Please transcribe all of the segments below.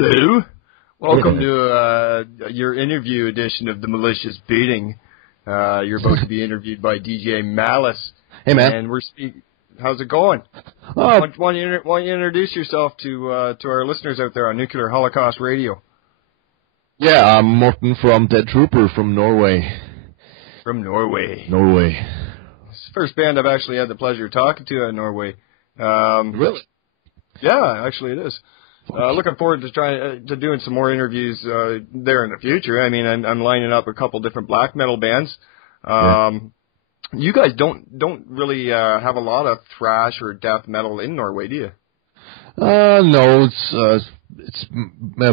Hello. Welcome to your interview edition of the Malicious Beating. You're about to be interviewed by DJ Malice. Hey, man. And how's it going? Why don't you introduce yourself to our listeners out there on Nuclear Holocaust Radio? Yeah, I'm Morten from Dead Trooper from Norway. From Norway. Norway. It's the first band I've actually had the pleasure of talking to in Norway. Really? Yeah, actually it is. Looking forward to doing some more interviews there in the future. I mean, I'm lining up a couple different black metal bands. You guys don't really have a lot of thrash or death metal in Norway, do you? No, it's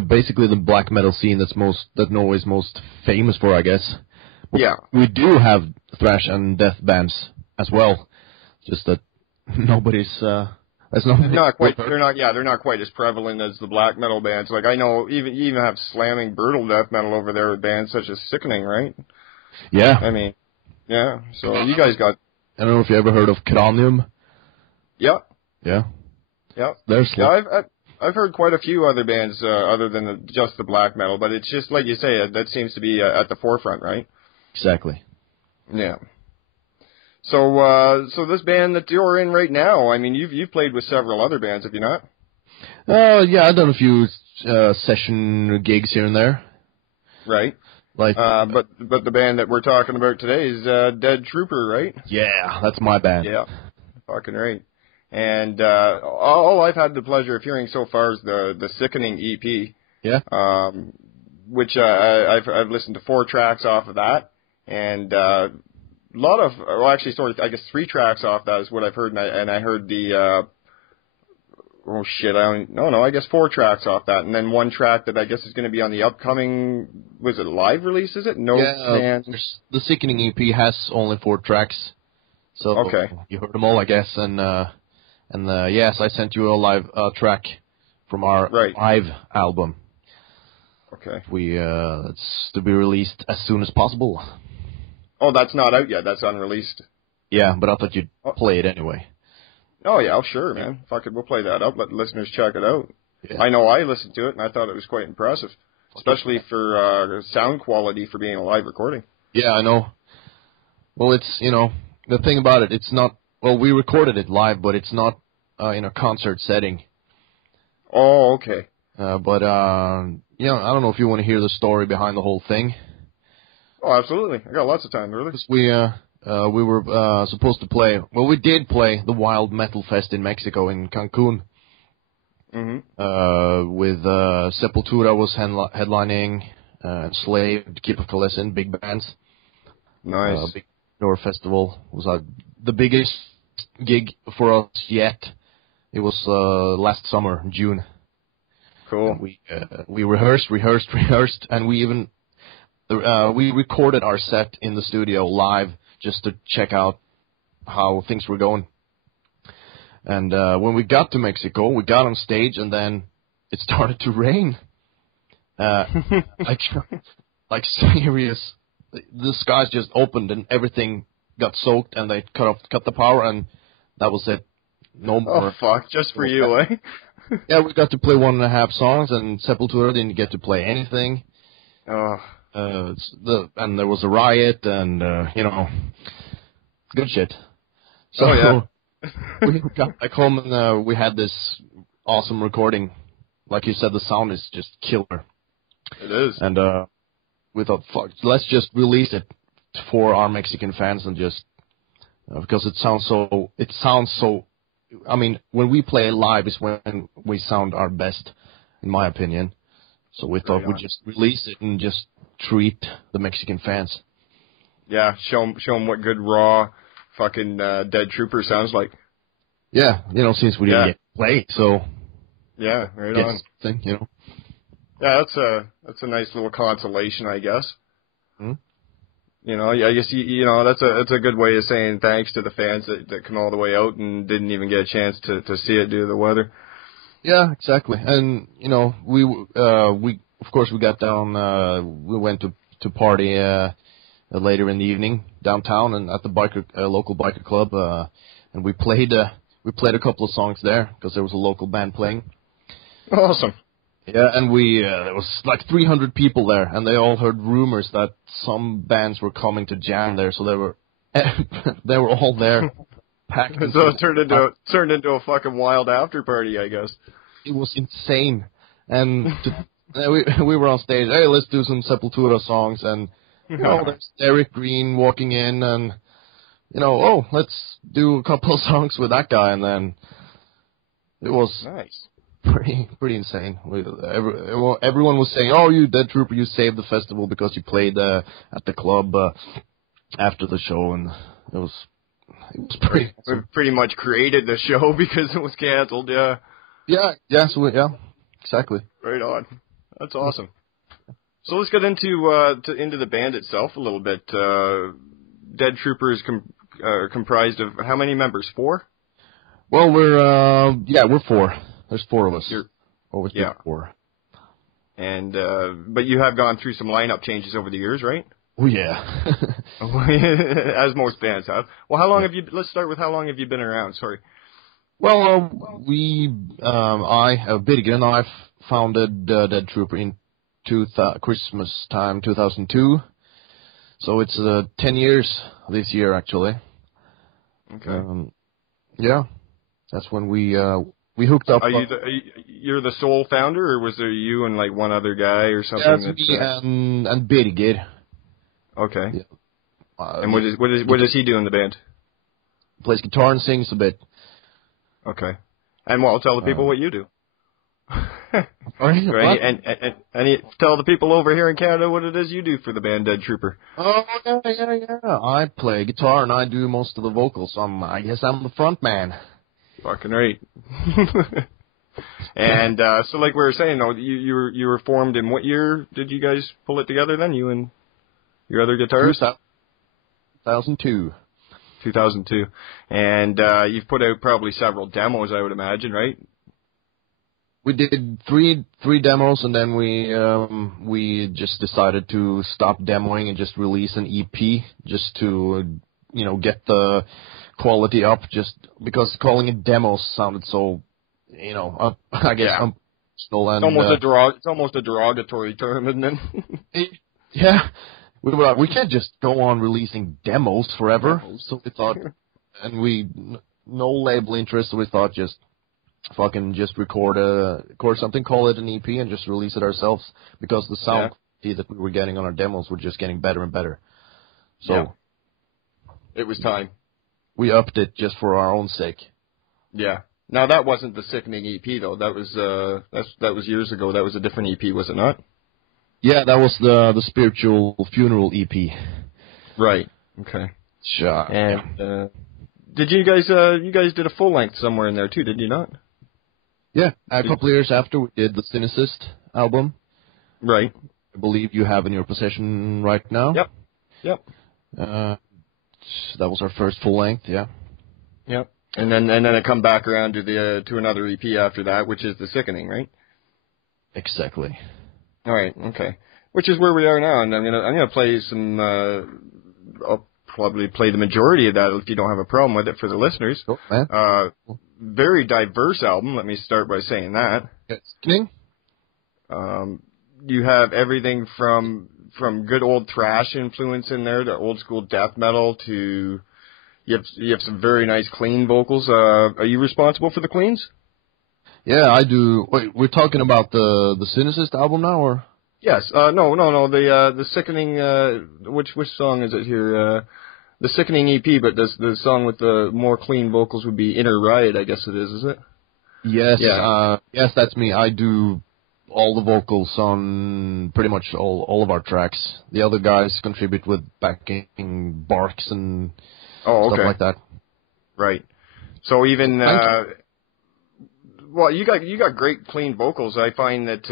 basically the black metal scene that Norway's most famous for, I guess. But yeah. We do have thrash and death bands as well. Just that nobody's. They're not quite as prevalent as the black metal bands. Like, I know you even have slamming brutal death metal over there with bands such as Sickening, right? Yeah. I mean, yeah. So you guys got. I don't know if you ever heard of Cranium. Yeah. Yeah. Yeah. Yeah, I've heard quite a few other bands other than just the black metal, but it's just like you say, that seems to be at the forefront, right? Exactly. Yeah. So this band that you're in right now, I mean, you've played with several other bands, have you not? Yeah, I've done a few session gigs here and there. Right. Like, but the band that we're talking about today is Dead Trooper, right? Yeah, that's my band. Yeah, fucking right. And all I've had the pleasure of hearing so far is the Sickening EP. Yeah. Which I've listened to 4 tracks off of that, and I guess 3 tracks off that is what I've heard, and I heard the I guess 4 tracks off that, and then 1 track that I guess is going to be on the upcoming, was it a live release, is it? No, yeah, the Sickening EP has only 4 tracks, so okay. You heard them all, I guess, and yes, I sent you a live track from our live album. Okay. It's to be released as soon as possible. Oh, that's not out yet. That's unreleased. Yeah, but I thought you'd play it anyway. Oh, yeah, sure, man. Fuck it, we'll play that up. Let the listeners check it out. Yeah. I know I listened to it, and I thought it was quite impressive, especially for sound quality for being a live recording. Yeah, I know. Well, it's, the thing about it, it's not, well, we recorded it live, but it's not in a concert setting. Oh, okay. But I don't know if you want to hear the story behind the whole thing. Oh, absolutely. I got lots of time, really. We were supposed to play. Well, we did play the Wild Metal Fest in Mexico, in Cancun. Mm-hmm. With Sepultura was headlining, Enslaved, Keep of Kalessin, big bands. Nice. Big Door Festival was the biggest gig for us yet. It was last summer, June. Cool. And we rehearsed, and we even. We recorded our set in the studio live just to check out how things were going. And when we got to Mexico, we got on stage, and then it started to rain. Like serious. The skies just opened, and everything got soaked, and they cut the power, and that was it. No more. Oh, fuck. Just for you, eh? Yeah, we got to play 1.5 songs, and Sepultura didn't get to play anything. Oh. And there was a riot, and good shit. So we got back home, and we had this awesome recording. Like you said, the sound is just killer. It is. And we thought, fuck, let's just release it for our Mexican fans, and just because it sounds so. I mean, when we play live is when we sound our best, in my opinion. So we thought we'd just release it and just treat the Mexican fans. Yeah, show them what good raw fucking Dead Trooper sounds like. Yeah, since we didn't get to play, so yeah, right on. Thing, Yeah, that's a nice little consolation, I guess. Hmm? I guess that's a good way of saying thanks to the fans that come all the way out and didn't even get a chance to see it due to the weather. Yeah, exactly. And we of course we got down. We went to party later in the evening downtown and at the local biker club, and we played a couple of songs there because there was a local band playing. Awesome. Yeah, and there was like 300 people there, and they all heard rumors that some bands were coming to jam there, so they were all there, packed. So it turned into a fucking wild after party, I guess. It was insane, and we were on stage. Hey, let's do some Sepultura songs, and there's Derek Green walking in, and let's do a couple of songs with that guy, and then it was nice. Pretty insane. Everyone was saying, "Oh, you Dead Trooper, you saved the festival because you played at the club after the show," and it was pretty. We pretty much created the show because it was canceled. Yeah. Yeah. Exactly. Right on. That's awesome. So let's get into the band itself a little bit. Dead Trooper is comprised of how many members? 4? Well, we're 4. There's 4 of us. Always been 4. And but you have gone through some lineup changes over the years, right? Oh yeah. As most bands have. Well, how long have you? Let's start with how long have you been around? Sorry. Well, Birger and I founded Dead Trooper in Christmas time 2002. So it's 10 years this year actually. Okay. Yeah, that's when we hooked up. You're the sole founder, or was there you and like one other guy or something? Yeah, it's me and Birger. Okay. Yeah. And what does he do in the band? Plays guitar and sings a bit. Okay. And tell the people what you do. Sorry, and tell the people over here in Canada what it is you do for the band Dead Trooper. Oh yeah. I play guitar and I do most of the vocals. I guess I'm the front man. Fucking right. And so, like we were saying, though, you were formed in what year did you guys pull it together? Then you and your other guitarist. 2002. 2002, and you've put out probably several demos, I would imagine, right? We did three demos, and then we just decided to stop demoing and just release an EP, just to get the quality up. Just because calling it demos sounded so, I guess. Yeah. It's almost a derogatory term, isn't it? Yeah. We can't just go on releasing demos forever. So we thought, and no label interest, so we thought just record something, call it an EP, and just release it ourselves, because the sound quality that we were getting on our demos were just getting better and better. So it was time. We upped it just for our own sake. Yeah. Now that wasn't the Sickening EP though. That was years ago. That was a different EP, was it not? Yeah, that was the Spiritual Funeral EP. Right. Okay. Sure. And did you guys did a full length somewhere in there too? Did you not? Yeah, a couple of years after we did the Cynicist album. Right. I believe you have in your possession right now. Yep. That was our first full length. Yeah. Yep. And then it come back around to another EP after that, which is the Sickening, right? Exactly. All right, okay. Which is where we are now, and I'm gonna play some. I'll probably play the majority of that if you don't have a problem with it for the listeners. Oh, man. Very diverse album. Let me start by saying that. Yes. You have everything from good old thrash influence in there to old school death metal to you have some very nice clean vocals. Are you responsible for the cleans? Yeah, I do. Wait, we're talking about the Cynicist album now, or? Yes. No. The Sickening. Which song is it here? The Sickening EP, but the song with the more clean vocals would be Inner Riot. I guess it is it? Yes. Yeah. Yes, that's me. I do all the vocals on pretty much all of our tracks. The other guys contribute with backing barks and stuff like that. Right. So even. Well, you got great clean vocals. I find that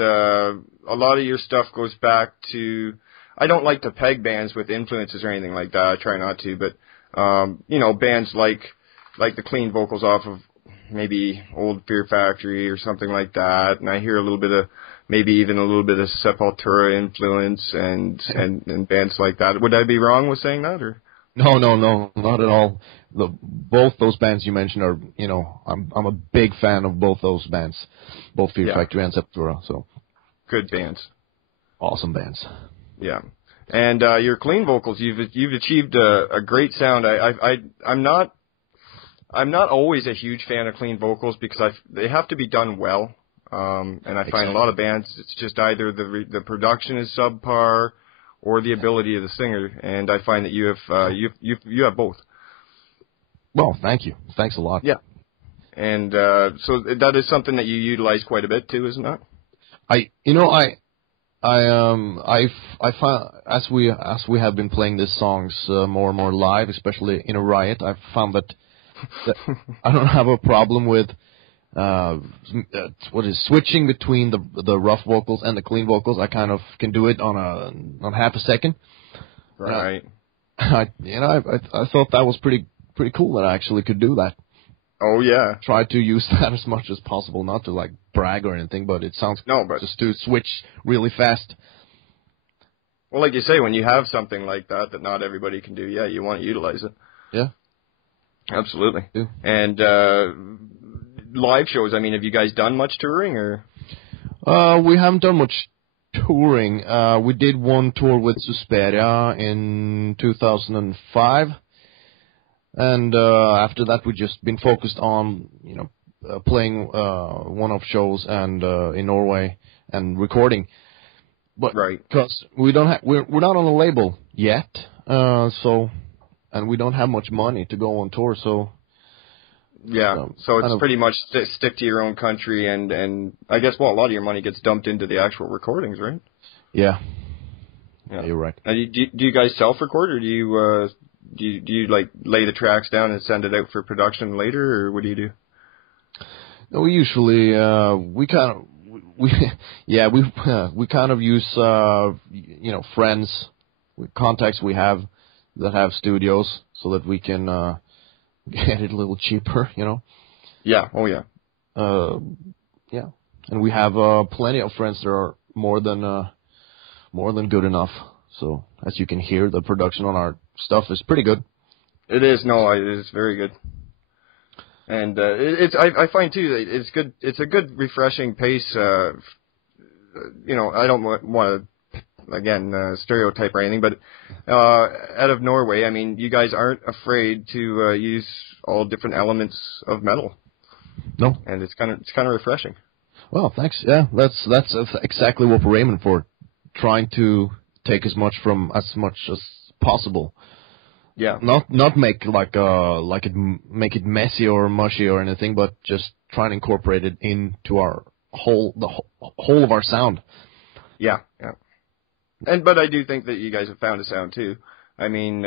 a lot of your stuff goes back to. I don't like to peg bands with influences or anything like that. I try not to, but bands like the clean vocals off of maybe old Fear Factory or something like that, and I hear a little bit of maybe even a little bit of Sepultura influence and bands like that. Would I be wrong with saying that, or? No, not at all. Both those bands you mentioned are, I'm a big fan of both those bands, both Fear Factory and Sepultura. So good bands. Awesome bands. Yeah. And your clean vocals, you've achieved a great sound. I'm not always a huge fan of clean vocals because they have to be done well. And I find a lot of bands, it's just either the production is subpar or the ability of the singer. And I find that you have both. Well, thank you. Thanks a lot. Yeah. And so that is something that you utilize quite a bit too, isn't it? I found as we have been playing these songs more and more live, especially in a riot, I've found that I don't have a problem with switching between the rough vocals and the clean vocals. I kind of can do it on half a second. Right. I thought that was pretty cool that I actually could do that. Oh yeah. Try to use that as much as possible, not to like brag or anything, but it sounds just to switch really fast. Well, like you say, when you have something like that not everybody can do, yeah, you want to utilize it. Yeah. Absolutely. Yeah. And live shows, I mean, have you guys done much touring or? We haven't done much touring. We did one tour with Suspiria in 2005. And after that, we've just been focused on, playing one-off shows and in Norway and recording. But because we're not on a label yet, and we don't have much money to go on tour, so. Yeah, so it's pretty much stick to your own country, and I guess a lot of your money gets dumped into the actual recordings, right? Yeah, you're right. Do you guys self-record, or do you like lay the tracks down and send it out for production later, or what do you do? No, we usually we kind of use friends, contacts we have that have studios, so that we can get it a little cheaper, Yeah. Oh yeah. Yeah, and we have plenty of friends that are more than good enough. So as you can hear, the production on our stuff is pretty good. It is. No, it is very good. And I find too that it's good. It's a good, refreshing pace. I don't want to again stereotype or anything, but out of Norway, I mean, you guys aren't afraid to use all different elements of metal. No, and it's kind of refreshing. Well, thanks. Yeah, that's exactly what we're aiming for, trying to take as much as possible. Yeah. Not make make it messy or mushy or anything, but just try and incorporate it into the whole of our sound. Yeah. But I do think that you guys have found a sound too. I mean,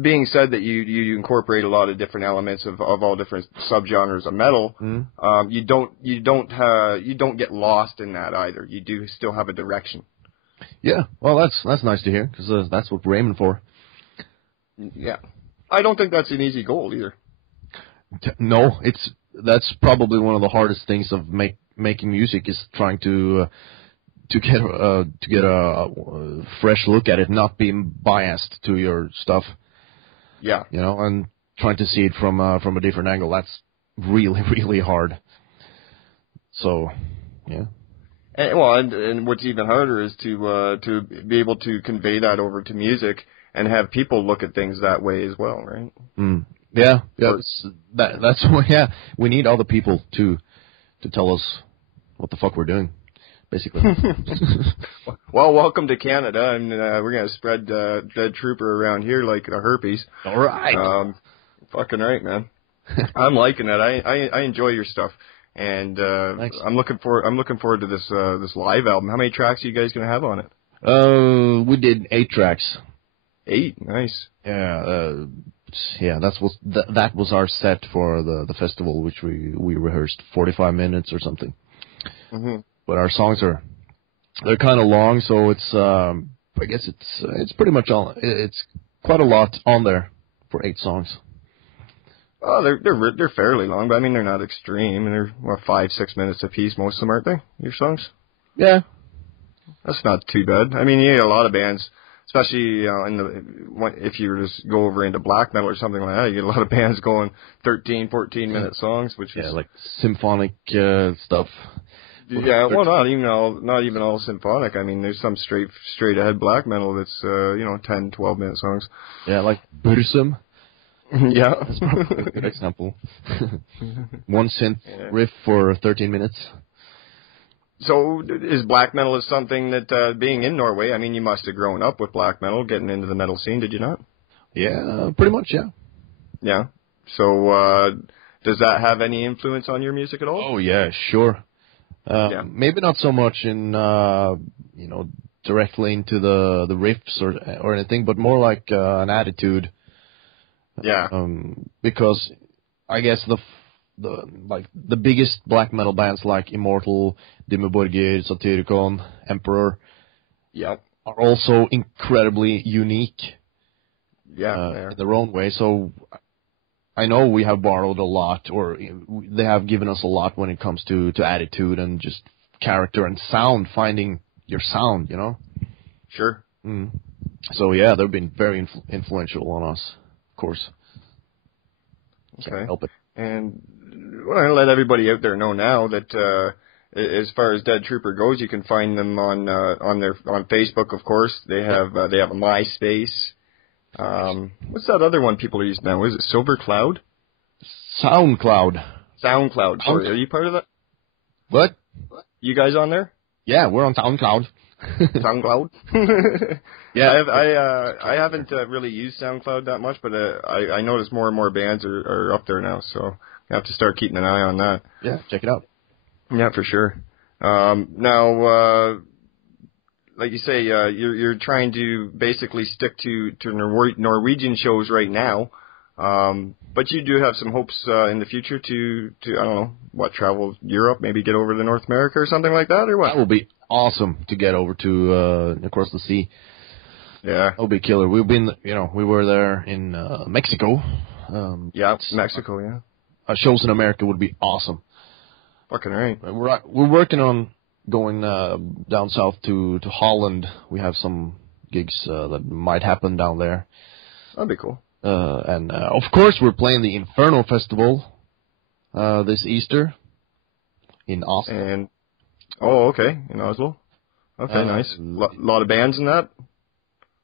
being said that you incorporate a lot of different elements of all different subgenres of metal, you don't get lost in that either. You do still have a direction. Yeah, well, that's nice to hear, because that's what we're aiming for. Yeah, I don't think that's an easy goal either. No, that's probably one of the hardest things of making music, is trying to get a fresh look at it, not being biased to your stuff. Yeah, and trying to see it from a different angle. That's really, really hard. So, yeah. And what's even harder is to be able to convey that over to music and have people look at things that way as well, right? Yeah. That's why. Yeah, we need other people to tell us what the fuck we're doing, basically. Well, welcome to Canada, and we're gonna spread Dead Trooper around here like the herpes. All right. Fucking right, man. I'm liking it. I enjoy your stuff. And I'm looking forward to this live album. How many tracks are you guys gonna have on it? We did 8 tracks. 8, nice. Yeah, that was our set for the festival, which we rehearsed 45 minutes or something. Mm-hmm. But our songs they're kind of long, so it's I guess it's pretty much it's quite a lot on there for 8 songs. Oh, they're fairly long, but I mean they're not extreme, and they're 5-6 minutes a piece. Most of them, aren't they? Your songs? Yeah, that's not too bad. I mean, you get a lot of bands, especially if you just go over into black metal or something like that. You get a lot of bands going 13, 14 minute songs, which is like symphonic stuff. Yeah, well, not even all symphonic. I mean, there's some straight ahead black metal that's 10, 12-minute songs. Yeah, like Burzum. Yeah, That's probably a good example. One synth riff for 13 minutes. So, is black metal is something that, being in Norway, I mean, you must have grown up with black metal, getting into the metal scene, did you not? Yeah, pretty much, yeah. Yeah. So, does that have any influence on your music at all? Oh, yeah, sure. Maybe not so much in, directly into the riffs or anything, but more like an attitude. Yeah. Because I guess the biggest black metal bands like Immortal, Dimmu Borgir, Satyricon, Emperor, are also incredibly unique. Yeah, in their own way. So I know we have borrowed a lot, or they have given us a lot when it comes to attitude and just character and sound, finding your sound, Sure. So yeah, they've been very influential on us, of course. Okay. Can't help it. And well, I let everybody out there know now that as far as Dead Trooper goes, you can find them on Facebook, of course. They have a MySpace. What's that other one people are using now? Is it Silver Cloud? SoundCloud. Sorry, are you part of that? What? You guys on there? Yeah, we're on SoundCloud. SoundCloud? Yeah. I haven't really used SoundCloud that much, but I notice more and more bands are up there now, so I have to start keeping an eye on that. Yeah, check it out. Yeah, for sure. Now, like you say, you're trying to basically stick to Norwegian shows right now, but you do have some hopes in the future to I don't know, travel Europe, maybe get over to North America or something like that, or what? That will be awesome to get over to across the sea. Yeah, that will be killer. We've been, we were there in Mexico. Mexico, yeah. Shows in America would be awesome. Fucking right. We're working on going down south to Holland. We have some gigs that might happen down there. That'd be cool. And of course, we're playing the Inferno Festival this Easter in Oslo. And okay, in Oslo. Okay, nice. Lot of bands in that.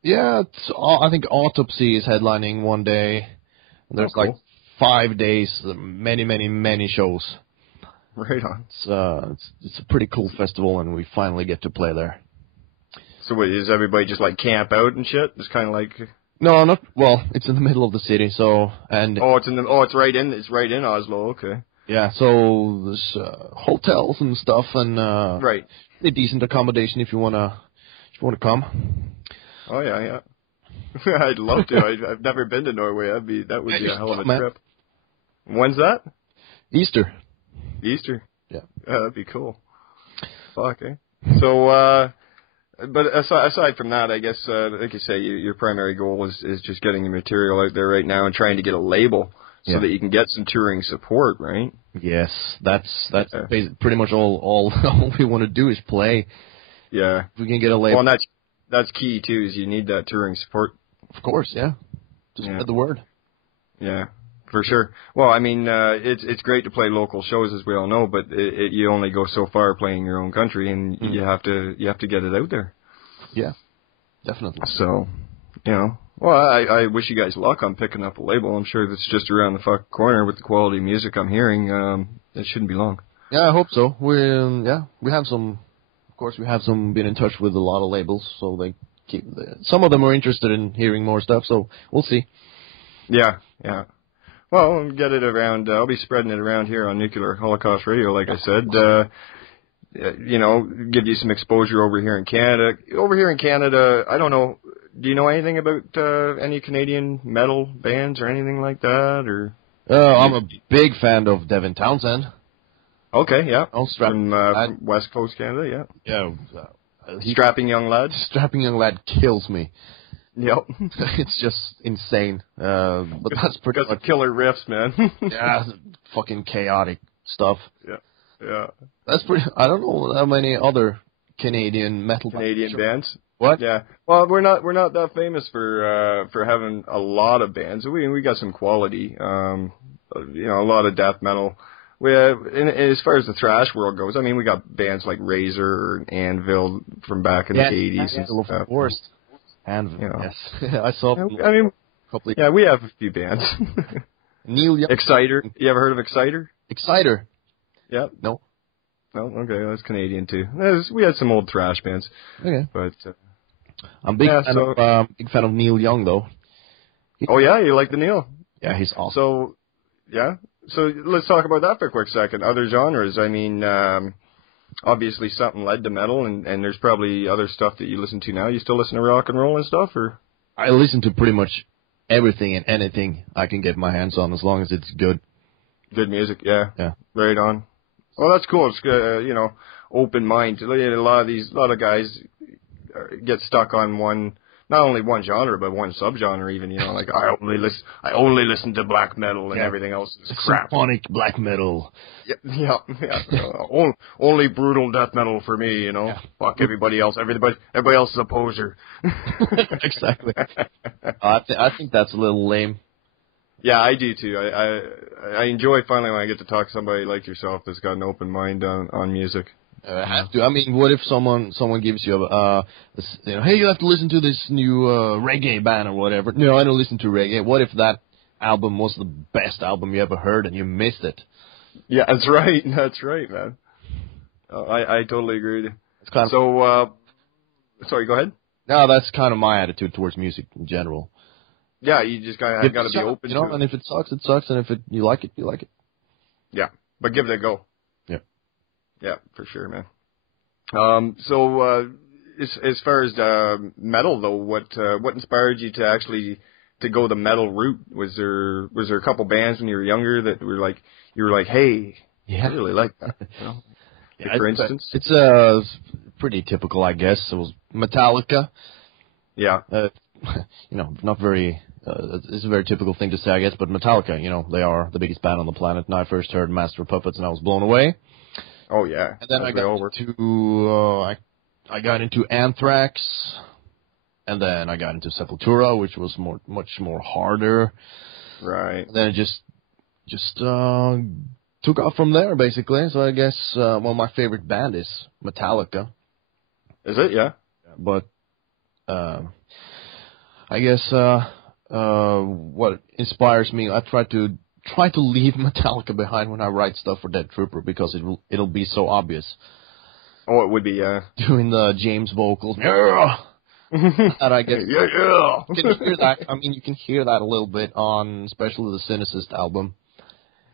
Yeah, I think Autopsy is headlining one day. There's cool. like 5 days, many shows. Right on. It's a pretty cool festival, and we finally get to play there. So wait, is everybody just like camp out and shit? It's kind of like. No, not well. It's in the middle of the city, so and. It's right in Oslo. Okay. Yeah, so there's hotels and stuff, and right. A decent accommodation if you wanna come. Oh yeah. I'd love to. I've never been to Norway. That would be a hell of a trip. When's that? Easter. Yeah, that'd be cool. Fuck, eh? So, but aside from that, I guess, like you say, your primary goal is just getting the material out there right now and trying to get a label so that you can get some touring support, right? Yes, that's pretty much all we want to do is play. Yeah. If we can get a label. Well, and that's key too. Is you need that touring support. Of course, yeah. Just spread the word. Yeah. For sure. Well, I mean, it's great to play local shows, as we all know, but you only go so far playing your own country, and you have to get it out there. Yeah, definitely. So, well, I wish you guys luck on picking up a label. I'm sure that's just around the fucking corner with the quality of music I'm hearing. It shouldn't be long. Yeah, I hope so. We have some. Of course, we have some been in touch with a lot of labels, so they keep. Some of them are interested in hearing more stuff, so we'll see. Yeah. Well, get it around. I'll be spreading it around here on Nuclear Holocaust Radio, like I said. Give you some exposure over here in Canada. Over here in Canada, I don't know. Do you know anything about any Canadian metal bands or anything like that? Or I'm a big fan of Devin Townsend. Okay, yeah. From West Coast Canada, yeah. Yeah. Strapping young lad. Strapping young lad kills me. Yep. It's just insane. But that's pretty much killer riffs, man. Yeah, fucking chaotic stuff. Yeah. That's pretty. I don't know how many other Canadian bands. What? Yeah. Well, we're not that famous for having a lot of bands. We got some quality. A lot of death metal. as far as the thrash world goes, I mean, we got bands like Razor and Anvil from back in the 80s. Yeah, of course. Anvil, you know. yes. I saw. I mean, yeah, we have a few bands. Neil Young. Exciter. You ever heard of Exciter? Exciter. Yeah. No. No. Okay, that's Canadian too. We had some old thrash bands. Okay. But I'm big fan of Neil Young though. Oh yeah, you like the Neil? Yeah, he's awesome. So, yeah. So let's talk about that for a quick second. Other genres. I mean, obviously something led to metal, and there's probably other stuff that you listen to now. You still listen to rock and roll and stuff, or? I listen to pretty much everything and anything I can get my hands on, as long as it's good. Good music, yeah. Yeah. Right on. Well, that's cool. It's you know, open mind. A lot of guys get stuck on not only one genre, but one subgenre even. You know, like I only listen to black metal and everything else is crap. Symphonic black metal. Yeah. Only brutal death metal for me. You know, fuck everybody else. Everybody else is a poser. Exactly. I think that's a little lame. Yeah, I do too. I enjoy finally when I get to talk to somebody like yourself that's got an open mind on music. I have to. I mean, what if someone gives you hey, you have to listen to this new reggae band or whatever? No, I don't listen to reggae. What if that album was the best album you ever heard and you missed it? Yeah, that's right. That's right, man. I totally agree with you. It's kind of, so, sorry, go ahead. No, that's kind of my attitude towards music in general. Yeah, you just got to be open to it. And if it sucks, it sucks. And if you like it, you like it. Yeah, but give it a go. Yeah, for sure, man. So, as far as metal though, what inspired you to actually to go the metal route? Was there a couple bands when you were younger that were like hey, I really like that? You know? Like for instance, it's pretty typical, I guess. It was Metallica. Yeah. You know, not very. It's a very typical thing to say, I guess. But Metallica, you know, they are the biggest band on the planet. And I first heard Master of Puppets, and I was blown away. Oh yeah. And then I got into Anthrax, and then I got into Sepultura, which was much more harder. Right. And then it just took off from there, basically. So I guess my favorite band is Metallica. Is it? Yeah. But I guess what inspires me, I try to leave Metallica behind when I write stuff for Dead Trooper, because it'll be so obvious. Oh, it would be, yeah. Doing the James vocals. Yeah. And I guess yeah. You can hear that. I mean, you can hear that a little bit on, especially the Cynicist album.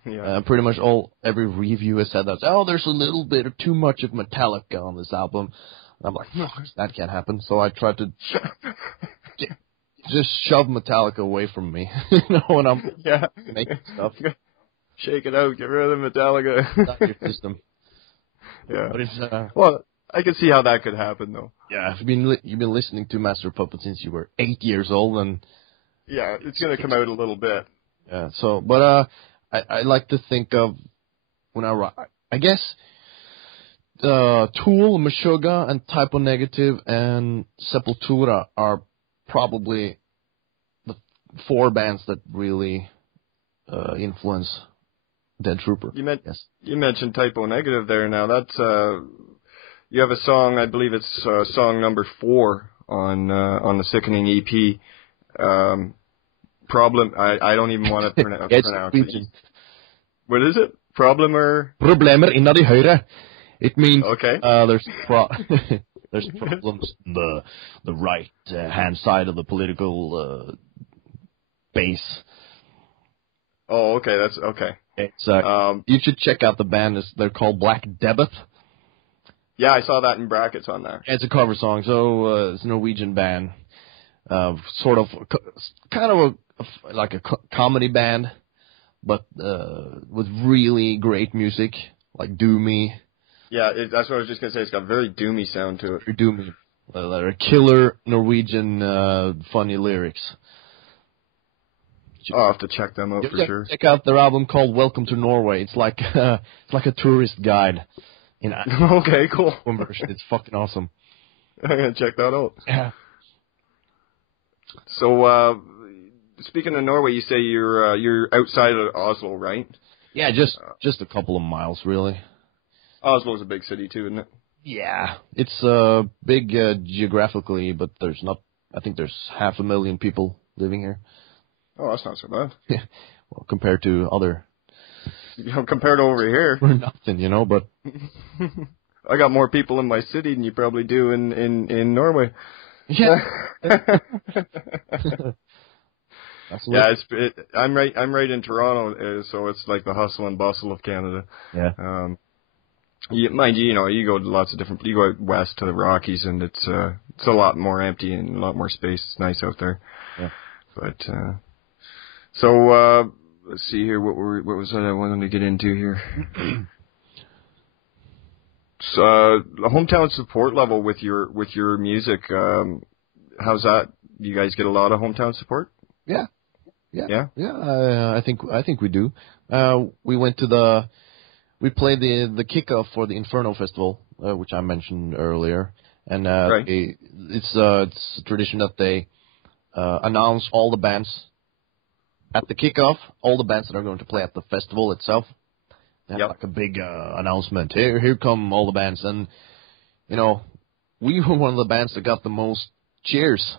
Yeah. Pretty much every review has said that. Oh, there's a little bit of too much of Metallica on this album. And I'm like, no, that can't happen. So I try to just shove Metallica away from me, you know, when I'm making stuff. Shake it out, get rid of the Metallica. Not your system. Yeah. But it's, well, I can see how that could happen, though. Yeah, you've been listening to Master of Puppets since you were 8 years old, and yeah, it's gonna come out a little bit. Yeah. So, but I like to think of when I guess Tool, Meshuggah, and Typo Negative and Sepultura are probably the 4 bands that really influence Dead Trooper. You mentioned Typo Negative there. Now that's you have a song, I believe it's song number 4 on the Sickening EP. Problem. I don't even want to pronounce it. What is it? Problemer inna de høyre. It means okay. There's problems on the right hand side of the political base. Oh, okay. That's okay. It's you should check out the band. They're called Black Debbath. Yeah, I saw that in brackets on there. It's a cover song. So it's a Norwegian band, sort of kind of like a comedy band, but with really great music, like doomy. Yeah, that's what I was just gonna say. It's got a very doomy sound to it. Very doomy. They're killer Norwegian funny lyrics. I'll have to check them out for sure. Check out their album called Welcome to Norway. It's like a tourist guide. Okay, cool. It's fucking awesome. I'm gonna check that out. Yeah. So, speaking of Norway, you say you're outside of Oslo, right? Yeah, just a couple of miles, really. Oslo's a big city too, isn't it? Yeah, it's big geographically, but there's not. I think there's 500,000 people living here. Oh, that's not so bad. Well, compared to other. Compared to over here, We're nothing, but. I got more people in my city than you probably do in Norway. Yeah. Yeah, I'm right in Toronto, so it's like the hustle and bustle of Canada. Yeah. Mind you, you go to lots of different. You go out west to the Rockies, and it's a lot more empty and a lot more space. It's nice out there. Yeah. But let's see here. What was that I wanted to get into here? So the hometown support level with your music. How's that? You guys get a lot of hometown support? Yeah. Yeah. I think we do. We played the kickoff for the Inferno Festival, which I mentioned earlier, and right. It's a tradition that they announce all the bands at the kickoff, all the bands that are going to play at the festival itself. They have like a big announcement. Here come all the bands, and we were one of the bands that got the most cheers.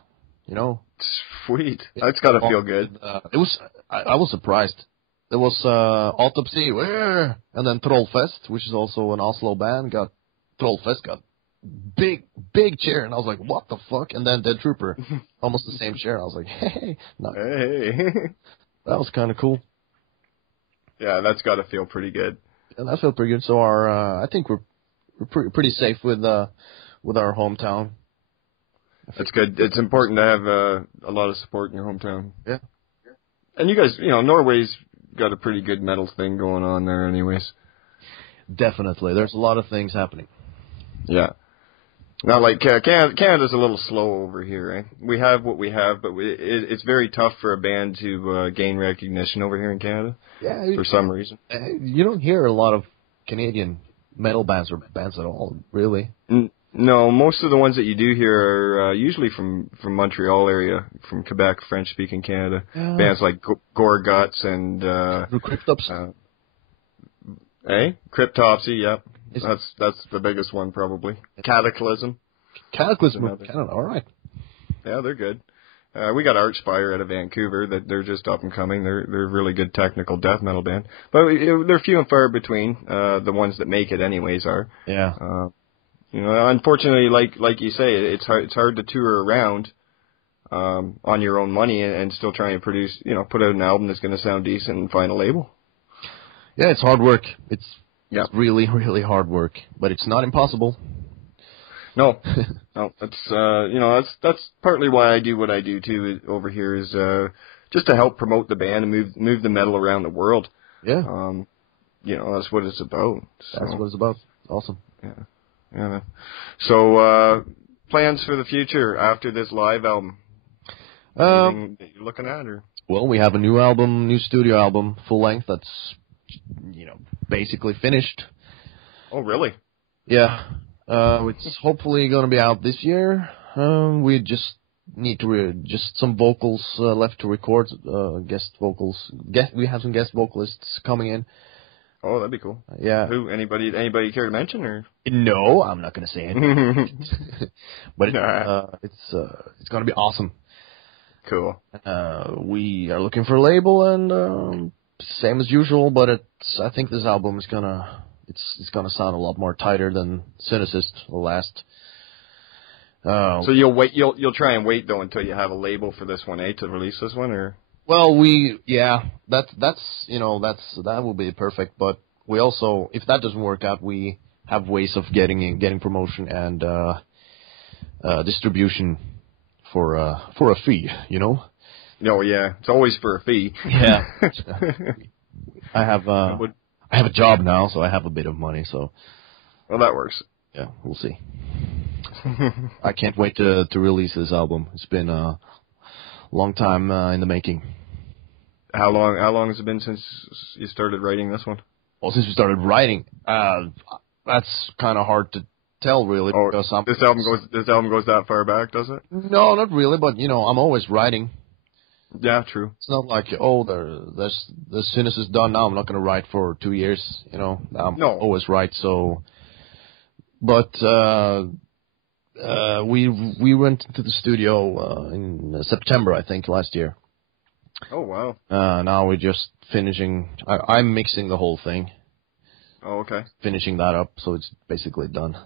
Sweet. That's gotta feel good. It was. I was surprised. There was Autopsy, and then Trollfest, which is also an Oslo band. Trollfest got big cheer, and I was like, what the fuck? And then Dead Trooper, almost the same cheer. I was like, hey. That was kind of cool. Yeah, that's got to feel pretty good. Yeah, that felt pretty good. So I think we're pretty safe with our hometown. That's good. It's important to have a lot of support in your hometown. Yeah. And you guys, Norway's got a pretty good metal thing going on there anyways. Definitely. There's a lot of things happening. Yeah. Not like Canada's a little slow over here, eh? We have what we have, but it's very tough for a band to gain recognition over here in Canada. Yeah. For some reason. You don't hear a lot of Canadian metal bands or bands at all, really. No, most of the ones that you do hear are usually from Montreal area, from Quebec, French-speaking Canada. Yeah. Bands like Gorguts and Cryptopsy. Cryptopsy, yep. That's the biggest one probably. Cataclysm. Canada, all right. Yeah, they're good. We got Archspire out of Vancouver. That they're just up and coming. They're a really good technical death metal band, but they're few and far between. The ones that make it, anyways, are. Yeah. Unfortunately, like you say, it's hard to tour around on your own money and still try and produce, put out an album that's going to sound decent and find a label. Yeah, it's hard work. It's really, really hard work, but it's not impossible. No, that's partly why I do what I do too over here is just to help promote the band and move the metal around the world. Yeah. That's what it's about. So. That's what it's about. Awesome. Yeah. Yeah. So, plans for the future after this live album? Anything that you're looking at, or? Well, we have a new studio album, full length. That's, basically finished. Oh, really? Yeah. It's hopefully going to be out this year. We just need to just some vocals left to record. Guest vocals. We have some guest vocalists coming in. Oh, that'd be cool. Yeah. Who? Anybody care to mention, or? No, I'm not going to say anything. But it's going to be awesome. Cool. We are looking for a label, and same as usual. But I think this album is it's gonna sound a lot more tighter than Cynicist, the last. So you'll try and wait though until you have a label for this one, to release this one, or? Well, that will be perfect. But we also, if that doesn't work out, we have ways of getting promotion and distribution for a fee, No, yeah, it's always for a fee. Yeah. I have a job now, so I have a bit of money. So. Well, that works. Yeah, we'll see. I can't wait to release this album. It's been a long time in the making. How long has it been since you started writing this one? Well, since we started writing, that's kind of hard to tell, really. Oh, because this album goes that far back, does it? No, not really. But I'm always writing. Yeah, true. It's not like, oh, the Sinus is done now. I'm not going to write for 2 years. I'm No. always right. So, but we went to the studio in September, I think, last year. Oh wow. Now we're just finishing. I'm mixing the whole thing. Oh, okay. Finishing that up, so it's basically done.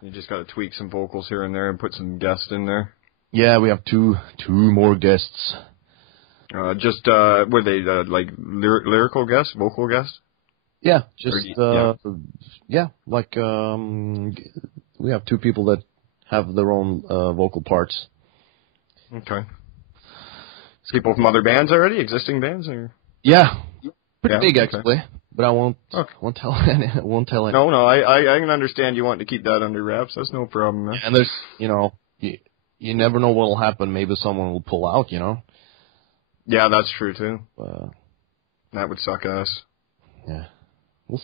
You just got to tweak some vocals here and there and put some guests in there. Yeah, we have two more guests. Were they like lyrical guests, vocal guests? Yeah, like we have two people that have their own vocal parts. Okay. People from other bands already, existing bands, or? Yeah, pretty big actually, but I won't tell any. No, I can understand you want to keep that under wraps. That's no problem, man. And there's, you never know what'll happen. Maybe someone will pull out, Yeah, that's true too. That would suck ass. Yeah.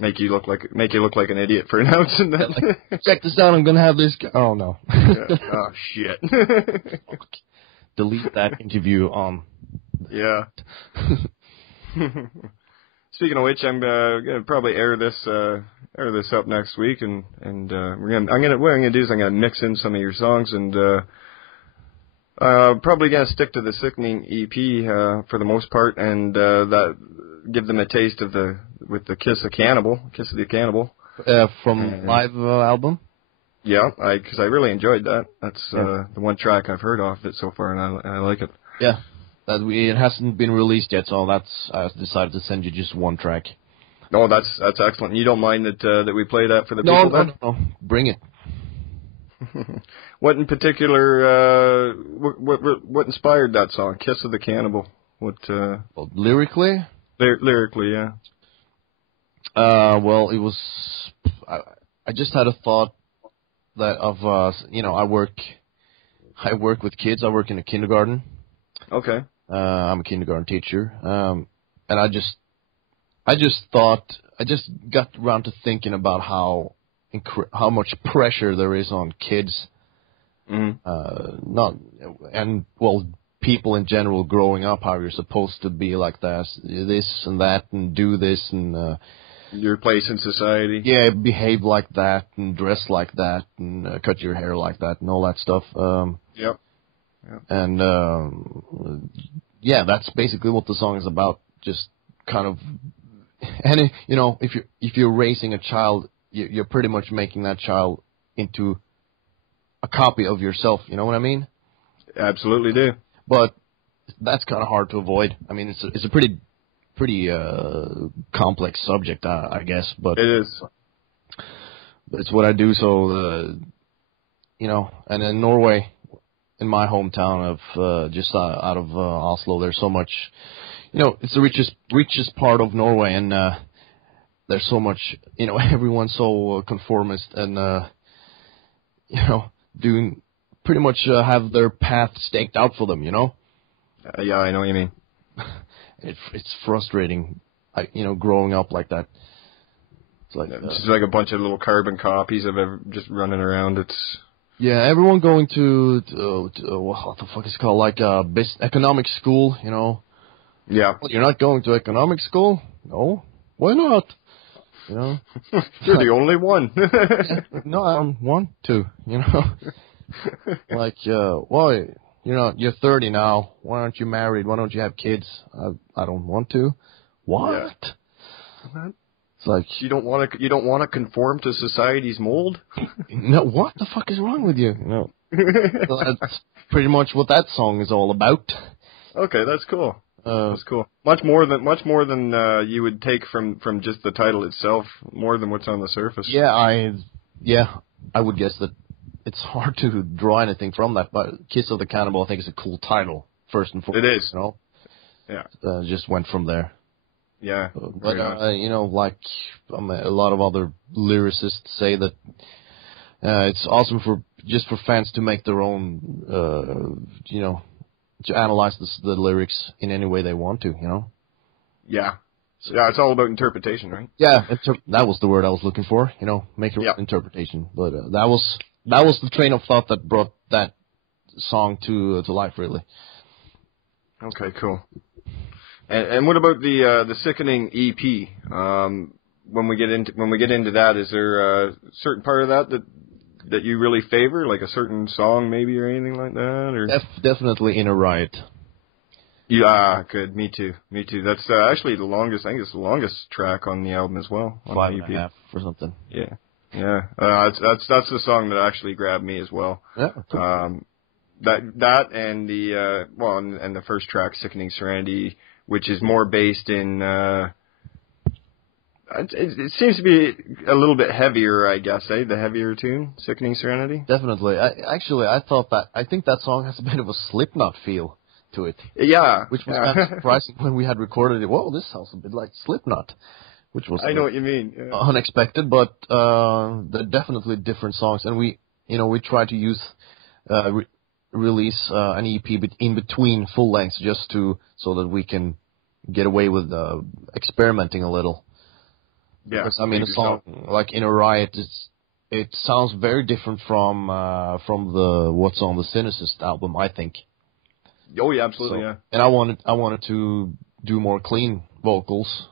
Make you look like an idiot for announcing that. Like, check this out. I'm gonna have this. Oh no. Yeah. Oh shit. Delete that interview. Yeah. Speaking of which, I'm gonna probably air this up next week, and what I'm gonna do is I'm gonna mix in some of your songs, and probably gonna stick to the Sickening EP for the most part, and that give them a taste of the Kiss of the Cannibal from live album. Yeah, because I really enjoyed that. That's the one track I've heard off it so far, and I like it. Yeah. It hasn't been released yet, so I decided to send you just one track. Oh, that's excellent. You don't mind that we play that for the people? No. Bring it. What in particular? What inspired that song, "Kiss of the Cannibal"? What? Well, lyrically. Lyrically, yeah. Well, it was. I just had a thought that I work with kids. I work in a kindergarten. Okay. I'm a kindergarten teacher, and I just got around to thinking about how much pressure there is on kids, people in general growing up, how you're supposed to be like this and that, and do this and your place in society. Yeah, behave like that and dress like that and cut your hair like that and all that stuff. Yep. And that's basically what the song is about. Just kind of, and if you're raising a child, you're pretty much making that child into a copy of yourself. You know what I mean? Absolutely do. But that's kind of hard to avoid. I mean, it's a pretty complex subject, I guess. But it is. But it's what I do. So and in Norway. In my hometown of just out of Oslo, there's so much, it's the richest part of Norway, and there's so much, everyone's so conformist and doing pretty much have their path staked out for them, Yeah, I know what you mean. It's frustrating, growing up like that. It's like just like a bunch of little carbon copies of just running around. It's. Yeah, everyone going to what the fuck is it called, like economic school, Yeah. Well, you're not going to economic school? No. Why not? You're the only one. No, I don't want to. Like, why? You're 30 now. Why aren't you married? Why don't you have kids? I don't want to. What? Yeah. It's like you don't want to conform to society's mold. No, what the fuck is wrong with you? So that's pretty much what that song is all about. Okay, that's cool. That's cool. Much more than you would take from just the title itself. More than what's on the surface. Yeah, I would guess that it's hard to draw anything from that. But "Kiss of the Cannibal" I think is a cool title first and foremost. It is. Yeah. Just went from there. Yeah, but like a lot of other lyricists say that it's awesome for fans to make their own, to analyze the lyrics in any way they want to, Yeah, it's all about interpretation, right? Yeah, that was the word I was looking for. Make your own interpretation. But that was the train of thought that brought that song to life, really. Okay, cool. And what about the Sickening EP? When we get into that, is there a certain part of that you really favor, like a certain song maybe or anything like that? Or Definitely In a Riot. Yeah, good. Me too. That's actually the longest. I think it's the longest track on the album as well. On 5.5 or something. Yeah. That's the song that actually grabbed me as well. Yeah. Cool. That and the and the first track, Sickening Serenity, which is more based in. It seems to be a little bit heavier, I guess. The heavier tune, Sickening Serenity. Definitely. I think that song has a bit of a Slipknot feel to it. Yeah. Which was kind of surprising when we had recorded it. Whoa, this sounds a bit like Slipknot. Which was I know what you mean. Yeah. Unexpected, but they're definitely different songs. And we try to use release an EP in between full lengths just so that we can get away with experimenting a little. Yeah. Because, I mean, a song like In a Riot, it sounds very different from the What's on the Cynicist album, I think. Oh yeah, absolutely. Yeah. And I wanted to do more clean vocals.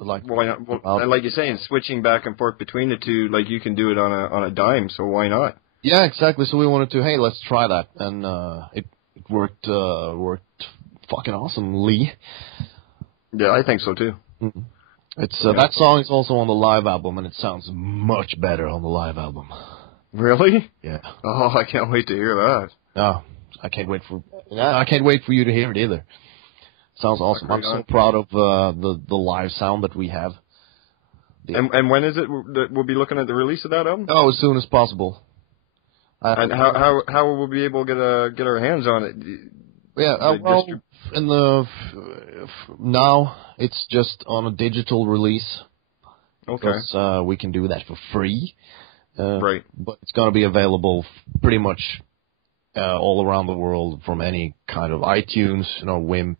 Like, why not? And like you're saying, switching back and forth between the two, like you can do it on a dime. So why not? Yeah, exactly. So we wanted to, hey, let's try that, and it worked fucking awesomely. Yeah, I think so too. Mm-hmm. It's that song is also on the live album, and it sounds much better on the live album. Really? Yeah. Oh, I can't wait to hear that. Oh, I can't wait for you to hear it either. Sounds awesome. I'm so proud of the live sound that we have. And when is it that we'll be looking at the release of that album? Oh, as soon as possible. And how will we be able to get our hands on it? Yeah, now it's just on a digital release. Okay. Because we can do that for free. Right. But it's going to be available pretty much all around the world from any kind of iTunes, WIMP,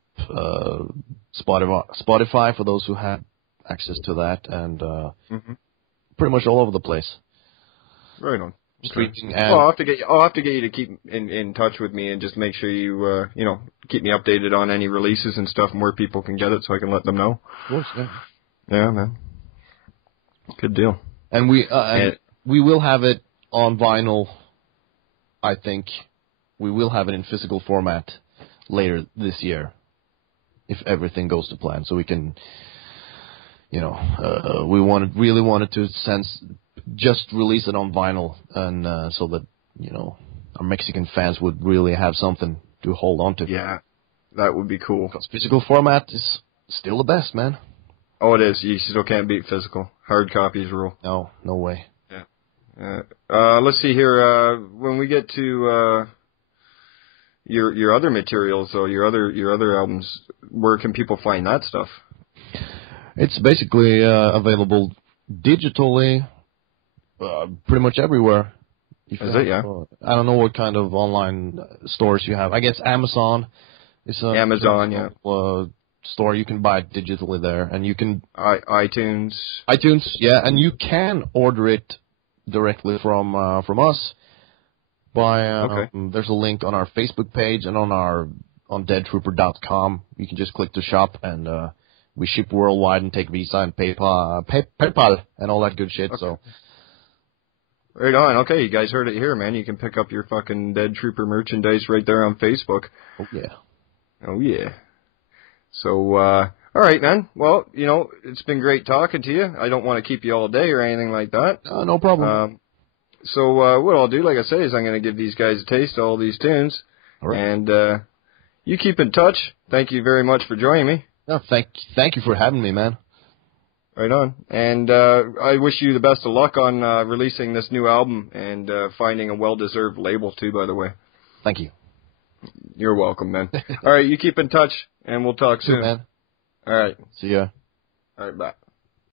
Spotify for those who have access to that, and pretty much all over the place. Right on. Streaming and I'll have to get you to keep in touch with me and just make sure you keep me updated on any releases and stuff and where people can get it so I can let them know. Of course, yeah. Yeah, man. Good deal. And we will have it on vinyl. I think we will have it in physical format later this year, if everything goes to plan. So we can, we really wanted to just release it on vinyl, and so that our Mexican fans would really have something to hold on to. Yeah, that would be cool. Because physical format is still the best, man. Oh, it is. You still can't beat physical. Hard copies rule. No way. Yeah. Let's see here. When we get to your other materials, though, your other albums, where can people find that stuff? It's basically available digitally, pretty much everywhere. Is it? Yeah. I don't know what kind of online stores you have. I guess Amazon is Amazon, yeah. Store. You can buy it digitally there, and you can iTunes, yeah, and you can order it directly from us by there's a link on our Facebook page and on deadtrooper.com. You can just click to shop, and we ship worldwide and take Visa and PayPal and all that good shit. Okay. So right on. Okay, you guys heard it here, man. You can pick up your fucking Dead Trooper merchandise right there on Facebook. Oh yeah. So, all right, man. Well, it's been great talking to you. I don't want to keep you all day or anything like that. No problem. So what I'll do, like I say, is I'm going to give these guys a taste of all these tunes. All right. And you keep in touch. Thank you very much for joining me. No, thank you for having me, man. Right on. And I wish you the best of luck on releasing this new album and finding a well-deserved label, too, by the way. Thank you. You're welcome, man. All right, you keep in touch, and we'll talk soon. Man. All right. See ya. All right, bye.